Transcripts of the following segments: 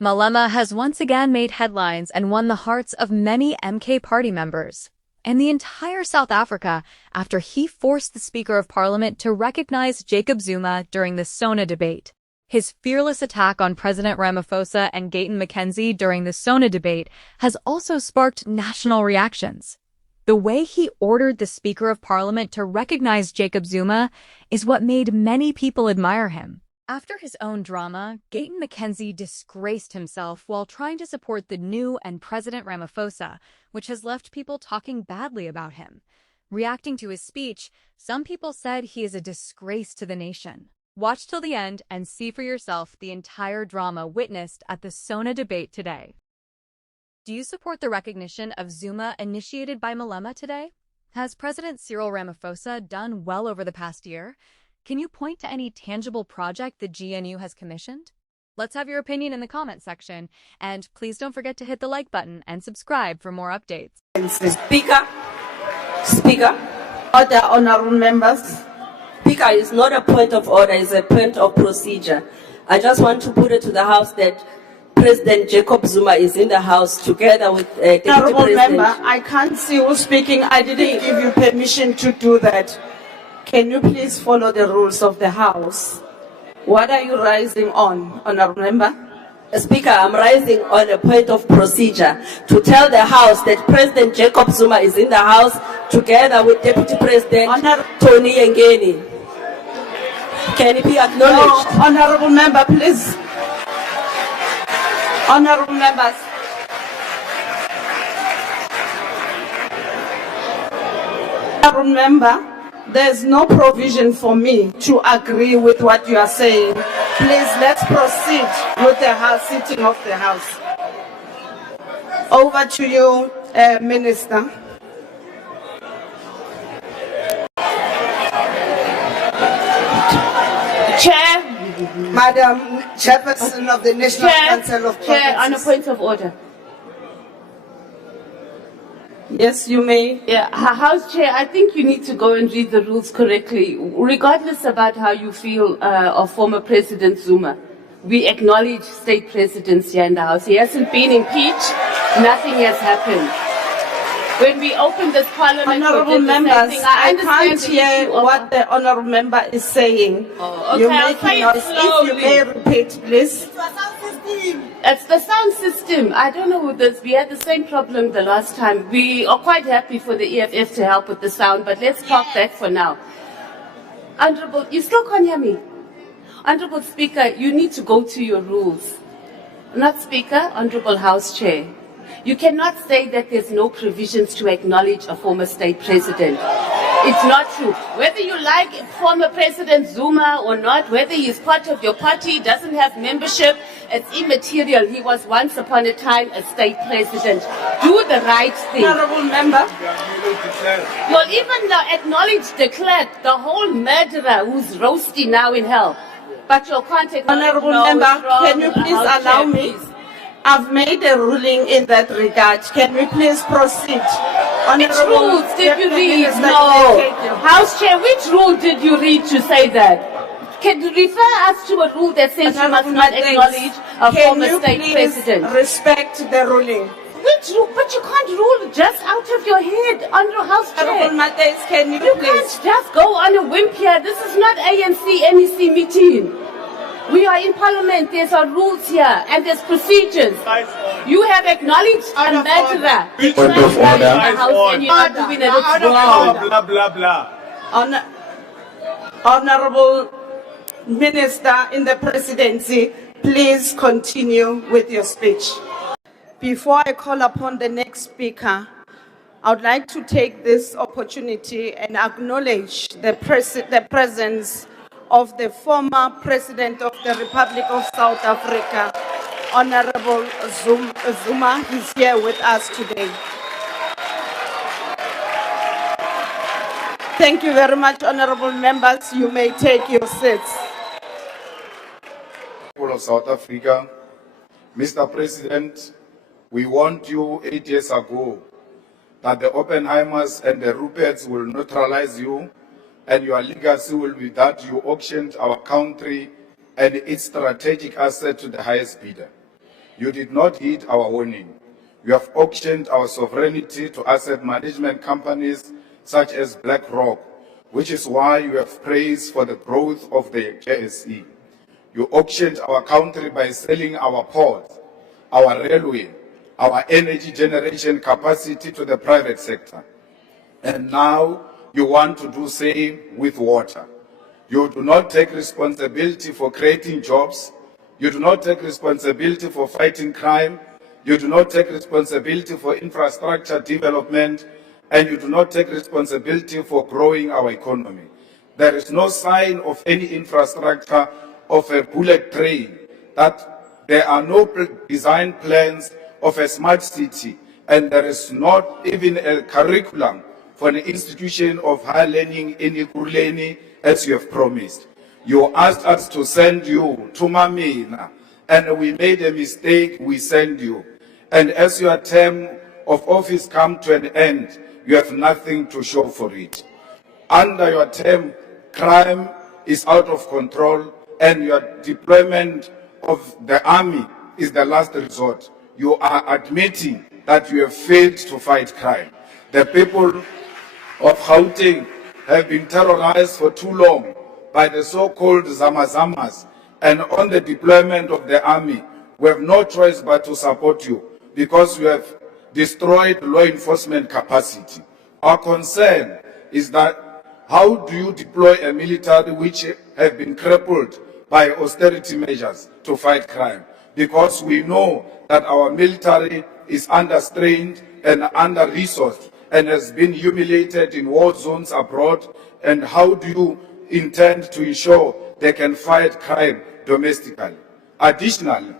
Malema has once again made headlines and won the hearts of many MK party members and the entire South Africa after he forced the Speaker of Parliament to recognize Jacob Zuma during the SONA debate. His fearless attack on President Ramaphosa and Gayton during the SONA debate has also sparked national reactions. The way he ordered the Speaker of Parliament to recognize Jacob Zuma is what made many people admire him. After his own drama, Gayton disgraced himself while trying to support the new and President Ramaphosa, which has left people talking badly about him. Reacting to his speech, some people said he is a disgrace to the nation. Watch till the end and see for yourself the entire drama witnessed at the SONA debate today. Do you support the recognition of Zuma initiated by Malema today? Has President Cyril Ramaphosa done well over the past year? Can you point to any tangible project the GNU has commissioned? Let's have your opinion in the comment section, and please don't forget to hit the like button and subscribe for more updates. Speaker, order, honorable members. Speaker, it's not a point of order, it's a point of procedure. I just want to put it to the House that President Jacob Zuma is in the House together with Deputy Honorable President. member, I can't see who's speaking. I didn't give you permission to do that. Can you please follow the rules of the House? What are you rising on, honorable member? Speaker, I'm rising on a point of procedure to tell the House that President Jacob Zuma is in the House together with Deputy President Tony Ngeni. Can it be acknowledged? No, honorable member, please. Honorable members. Honorable member, there's no provision for me to agree with what you are saying. Please, let's proceed with the House sitting of the House. Over to you, Minister. Chair. Madam Chairperson of the National Council of Provinces. Chair, on a point of order. Yes, you may. Yeah, House Chair, I think you need to go and read the rules correctly. Regardless about how you feel of former President Zuma, we acknowledge state presidents here in the House. He hasn't been impeached. Nothing has happened. When we opened this parliament, honorable members, I can't hear what the honorable member is saying. Oh, okay, You're making noise. If you may repeat, please. It's the sound system. I don't know who this. We had the same problem the last time. We are quite happy for the EFF to help with the sound, but let's park that for now. Honorable, you still can't hear me. Honorable Speaker, you need to go to your rules. Not Speaker, Honorable House Chair. You cannot say that there's no provisions to acknowledge a former state president. It's not true. Whether you like former President Zuma or not, whether he's part of your party, doesn't have membership, it's immaterial. He was once upon a time a state president. Do the right thing. Honorable member. You'll even acknowledge the clerk, the whole murderer who's roasting now in hell. But you can't acknowledge. Honorable member, can you please allow me? I've made a ruling in that regard. Can we please proceed? Which rules did you read? No. House Chair, which rule did you read to say that? Can you refer us to a rule that says you must not acknowledge a former state president? Respect the ruling. Which rule? But you can't rule just out of your head on your House Chair. Can you can't just go on a whim here. This is not ANC NEC meeting. We are in Parliament. There's our rules here and there's procedures. You have acknowledged a murderer. Point of order. And you're not doing it. It's wrong. Blah, blah, blah. Honorable Minister in the Presidency, please continue with your speech. Before I call upon the next speaker, I would like to take this opportunity and acknowledge the presence of the former President of the Republic of South Africa, Honorable Zuma. He's here with us today. Thank you very much, honorable members. You may take your seats. People of South Africa, Mr. President, we warned you 8 years ago that the Oppenheimers and the Ruperts will neutralize you, and your legacy will be that you auctioned our country and its strategic asset to the highest bidder. You did not heed our warning. You have auctioned our sovereignty to asset management companies such as BlackRock, which is why you have praised for the growth of the JSE. You auctioned our country by selling our ports, our railway, our energy generation capacity to the private sector. And now you want to do the same with water. You do not take responsibility for creating jobs. You do not take responsibility for fighting crime. You do not take responsibility for infrastructure development. And you do not take responsibility for growing our economy. There is no sign of any infrastructure of a bullet train, that there are no design plans of a smart city, and there is not even a curriculum for an institution of higher learning in Ikuruleni, as you have promised. You asked us to send you to Mamina, and we made a mistake, we send you. And as your term of office come to an end, you have nothing to show for it. Under your term, crime is out of control, and your deployment of the army is the last resort. You are admitting that you have failed to fight crime. The people of Gauteng have been terrorized for too long by the so-called Zamazamas, and on the deployment of the army, we have no choice but to support you because you have destroyed law enforcement capacity. Our concern is that how do you deploy a military which have been crippled by austerity measures to fight crime? Because we know that our military is understrained and under-resourced and has been humiliated in war zones abroad. And how do you intend to ensure they can fight crime domestically? Additionally,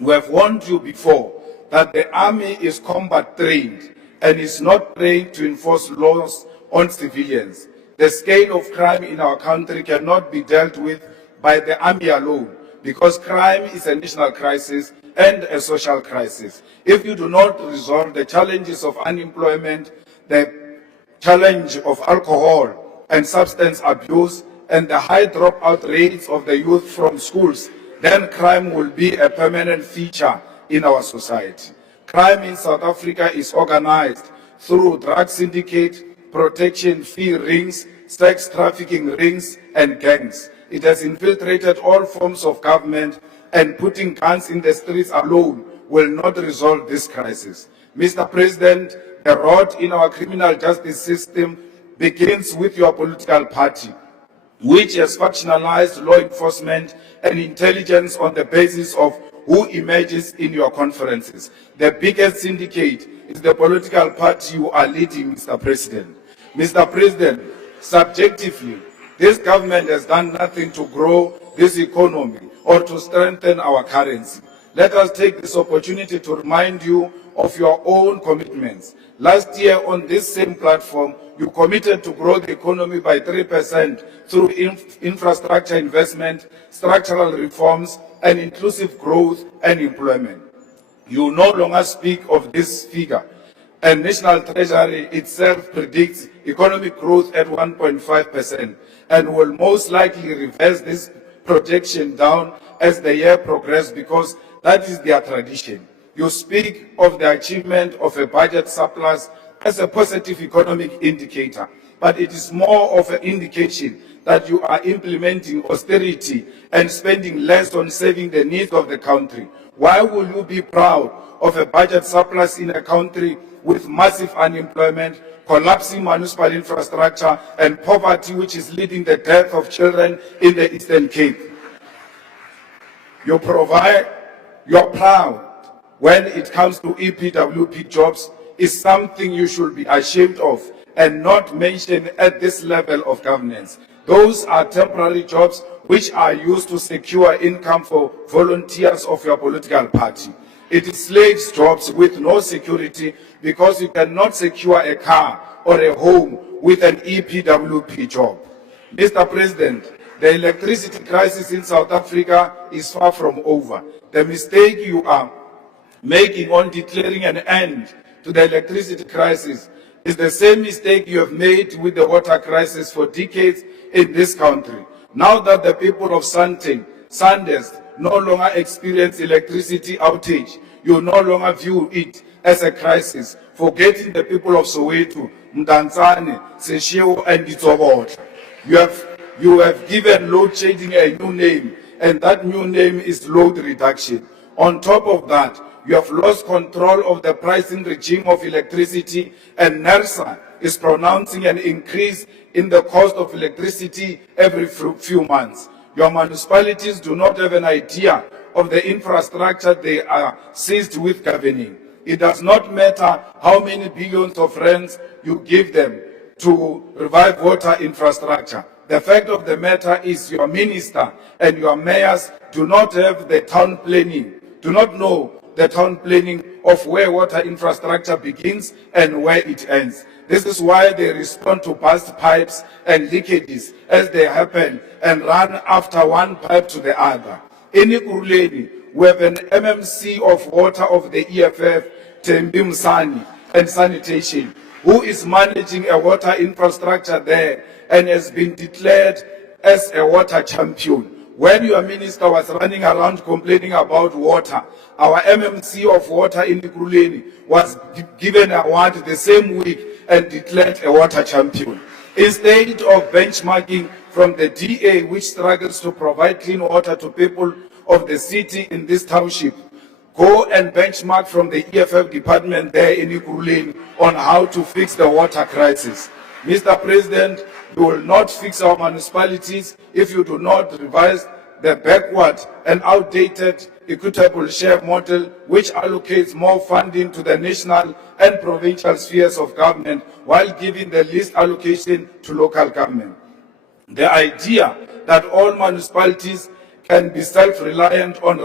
we have warned you before that the army is combat trained and is not trained to enforce laws on civilians. The scale of crime in our country cannot be dealt with by the army alone, because crime is a national crisis and a social crisis. If you do not resolve the challenges of unemployment, the challenge of alcohol and substance abuse, and the high dropout rates of the youth from schools, then crime will be a permanent feature in our society. Crime in South Africa is organized through drug syndicate, protection fee rings, sex trafficking rings, and gangs. It has infiltrated all forms of government, and putting guns in the streets alone will not resolve this crisis. Mr. President, the rot in our criminal justice system begins with your political party, which has factionalized law enforcement and intelligence on the basis of who emerges in your conferences. The biggest syndicate is the political party you are leading, Mr. President. Mr. President, subjectively, this government has done nothing to grow this economy or to strengthen our currency. Let us take this opportunity to remind you of your own commitments. Last year on this same platform, you committed to grow the economy by 3% through infrastructure investment, structural reforms, and inclusive growth and employment. You no longer speak of this figure, and National Treasury itself predicts economic growth at 1.5% and will most likely reverse this projection down as the year progresses, because that is their tradition. You speak of the achievement of a budget surplus as a positive economic indicator, but it is more of an indication that you are implementing austerity and spending less on saving the needs of the country. Why will you be proud of a budget surplus in a country with massive unemployment, collapsing municipal infrastructure, and poverty, which is leading the death of children in the Eastern Cape? You're proud when it comes to EPWP jobs is something you should be ashamed of and not mention at this level of governance. Those are temporary jobs which are used to secure income for volunteers of your political party. It is slaves jobs with no security, because you cannot secure a car or a home with an EPWP job. Mr. President, the electricity crisis in South Africa is far from over. The mistake you are making on declaring an end to the electricity crisis is the same mistake you have made with the water crisis for decades in this country. Now that the people of Sandton, Sandest, no longer experience electricity outage. You no longer view it as a crisis, forgetting the people of Soweto, Mdantsane, Seshego, and Ditsobot. You have given load shedding a new name, and that new name is load reduction. On top of that, you have lost control of the pricing regime of electricity, and NERSA is pronouncing an increase in the cost of electricity every few months. Your municipalities do not have an idea of the infrastructure they are seized with governing. It does not matter how many billions of rands you give them to revive water infrastructure. The fact of the matter is your minister and your mayors do not have the town planning, do not know the town planning of where water infrastructure begins and where it ends. This is why they respond to burst pipes and leakages as they happen and run after one pipe to the other. In Ikuruleni, we have an MMC of water of the EFF, Tembi Msani, and sanitation, who is managing a water infrastructure there and has been declared as a water champion. When your minister was running around complaining about water, our MMC of water in Ikuruleni was given an award the same week and declared a water champion. Instead of benchmarking from the DA, which struggles to provide clean water to people of the city in this township, go and benchmark from the EFF department there in Ikuruleni on how to fix the water crisis. Mr. President, you will not fix our municipalities if you do not revise the backward and outdated equitable share model, which allocates more funding to the national and provincial spheres of government while giving the least allocation to local government. The idea that all municipalities can be self-reliant on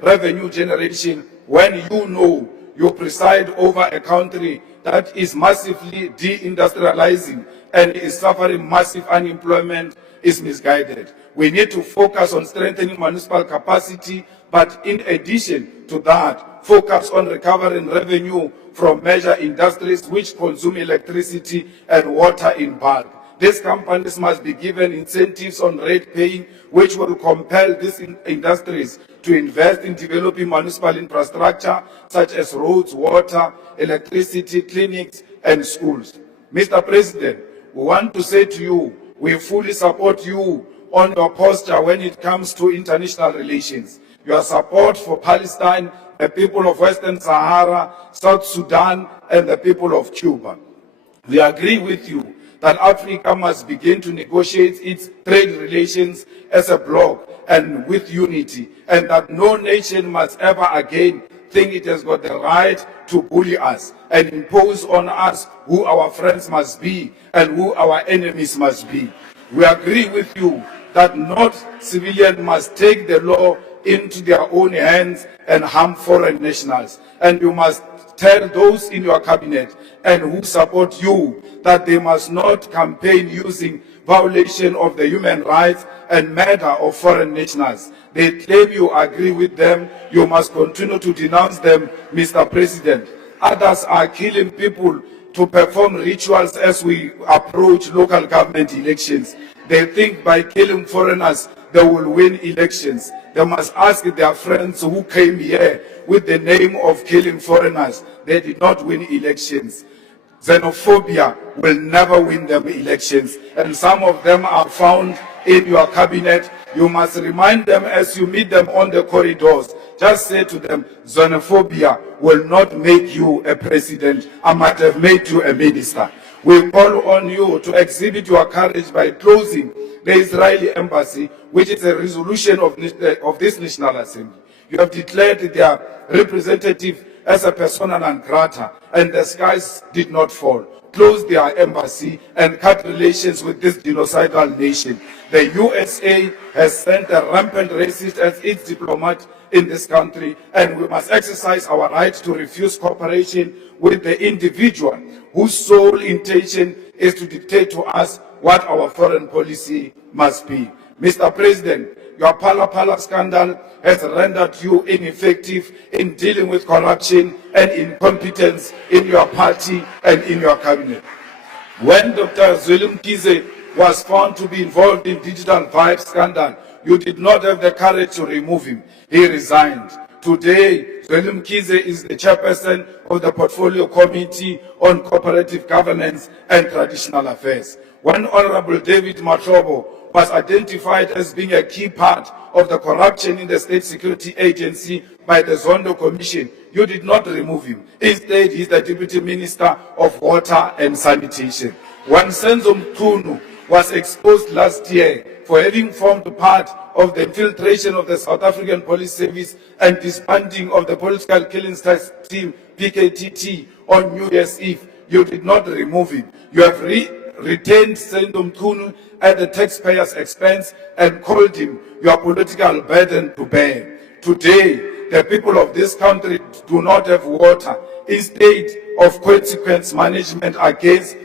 revenue generation when you know you preside over a country that is massively deindustrializing and is suffering massive unemployment is misguided. We need to focus on strengthening municipal capacity, but in addition to that, focus on recovering revenue from major industries which consume electricity and water in bulk. These companies must be given incentives on rate paying, which will compel these industries to invest in developing municipal infrastructure such as roads, water, electricity, clinics, and schools. Mr. President, we want to say to you, we fully support you on your posture when it comes to international relations. Your support for Palestine, the people of Western Sahara, South Sudan, and the people of Cuba. We agree with you that Africa must begin to negotiate its trade relations as a bloc and with unity, and that no nation must ever again think it has got the right to bully us and impose on us who our friends must be and who our enemies must be. We agree with you that not civilians must take the law into their own hands and harm foreign nationals. And you must tell those in your cabinet and who support you that they must not campaign using violation of the human rights and murder of foreign nationals. They claim you agree with them. You must continue to denounce them, Mr. President. Others are killing people to perform rituals as we approach local government elections. They think by killing foreigners, they will win elections. They must ask their friends who came here with the name of killing foreigners. They did not win elections. Xenophobia will never win them elections. And some of them are found in your cabinet. You must remind them as you meet them on the corridors. Just say to them, xenophobia will not make you a president. I might have made you a minister. We call on you to exhibit your courage by closing the Israeli embassy, which is a resolution of this National Assembly. You have declared their representative as a persona non grata, and the skies did not fall. Close their embassy and cut relations with this genocidal nation. The USA has sent a rampant racist as its diplomat in this country, and we must exercise our right to refuse cooperation with the individual whose sole intention is to dictate to us what our foreign policy must be. Mr. President, your Palapala scandal has rendered you ineffective in dealing with corruption and incompetence in your party and in your cabinet. When Dr. Zweli Mkhize was found to be involved in digital vibe scandal, You did not have the courage to remove him. He resigned. Today, Zweli Mkhize is the chairperson of the Portfolio Committee on Cooperative Governance and Traditional Affairs. When Honorable David Mahlobo was identified as being a key part of the corruption in the State Security Agency by the Zondo Commission, you did not remove him. Instead, he's the Deputy Minister of Water and Sanitation. When Senzo Mchunu was exposed last year for having formed part of the infiltration of the South African Police Service and disbanding of the Political Killings Task Team, PKTT, on New Year's Eve, you did not remove him. You have retained Senzo Mchunu at the taxpayer's expense and called him your political burden to bear. Today, the people of this country do not have water. Instead of consequence management against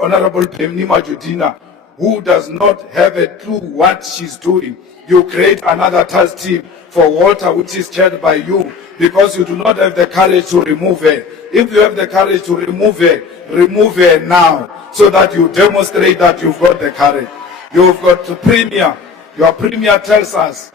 Honorable Pemni Majudina, who does not have a clue what she's doing, you create another task team for water which is chaired by you because you do not have the courage to remove her. If you have the courage to remove her now so that you demonstrate that you've got the courage. You've got the premier. Your premier tells us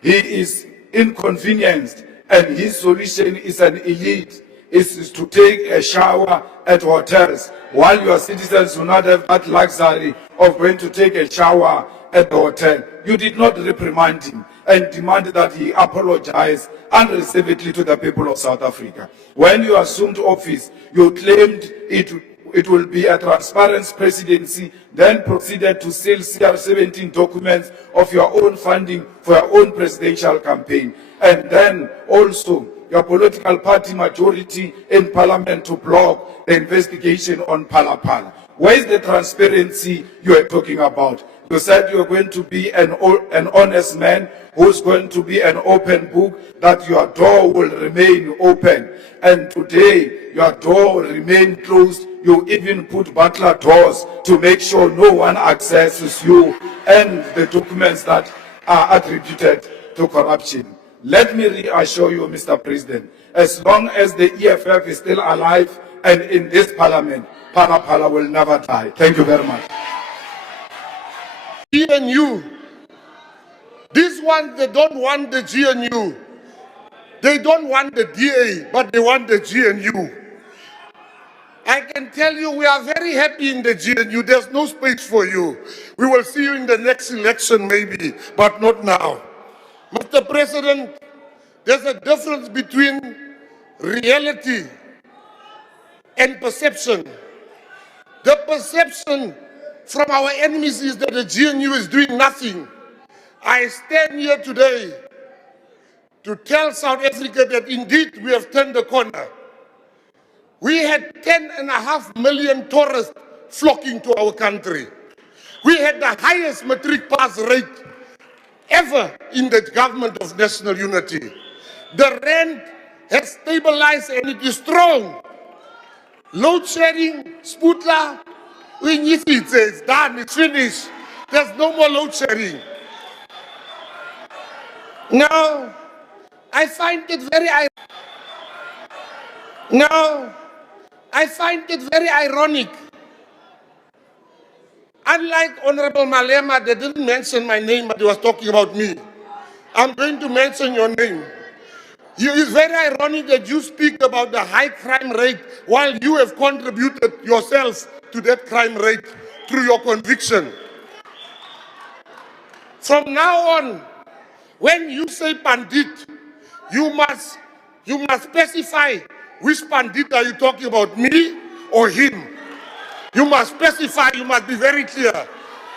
he is inconvenienced and his solution is an elite, is to take a shower at hotels, while your citizens do not have that luxury of going to take a shower at the hotel. You did not reprimand him and demanded that he apologize unreservedly to the people of South Africa. When you assumed office, you claimed it will be a transparent presidency, then proceeded to seal CR17 documents of your own funding for your own presidential campaign. And then also your political party majority in parliament to block the investigation on Palapala. Where is the transparency you are talking about? You said you are going to be an honest man who's going to be an open book, that your door will remain open. And today, your door will remain closed. You even put butler doors to make sure no one accesses you and the documents that are attributed to corruption. Let me reassure you, Mr. President, as long as the EFF is still alive and in this parliament, Palapala will never die. Thank you very much. GNU. These ones, they don't want the GNU. They don't want the DA, but they want the GNU. I can tell you we are very happy in the GNU. There's no space for you. We will see you in the next election maybe, but not now. Mr. President, there's a difference between reality and perception. The perception from our enemies is that the GNU is doing nothing. I stand here today to tell South Africa that indeed we have turned the corner. We had 10.5 million tourists flocking to our country. We had the highest matric pass rate ever in the government of national unity. The rand has stabilized and it is strong. Load shedding, Sputla, it's done, it's finished. There's no more load shedding. Now, I find it very ironic. Unlike Honorable Malema, they didn't mention my name, but he was talking about me. I'm going to mention your name. It is very ironic that you speak about the high crime rate while you have contributed yourself to that crime rate through your conviction. From now on, when you say Pandit, you must specify which Pandit are you talking about, me or him. You must specify, you must be very clear.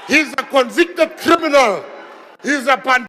He's a convicted criminal. He's a Pandit.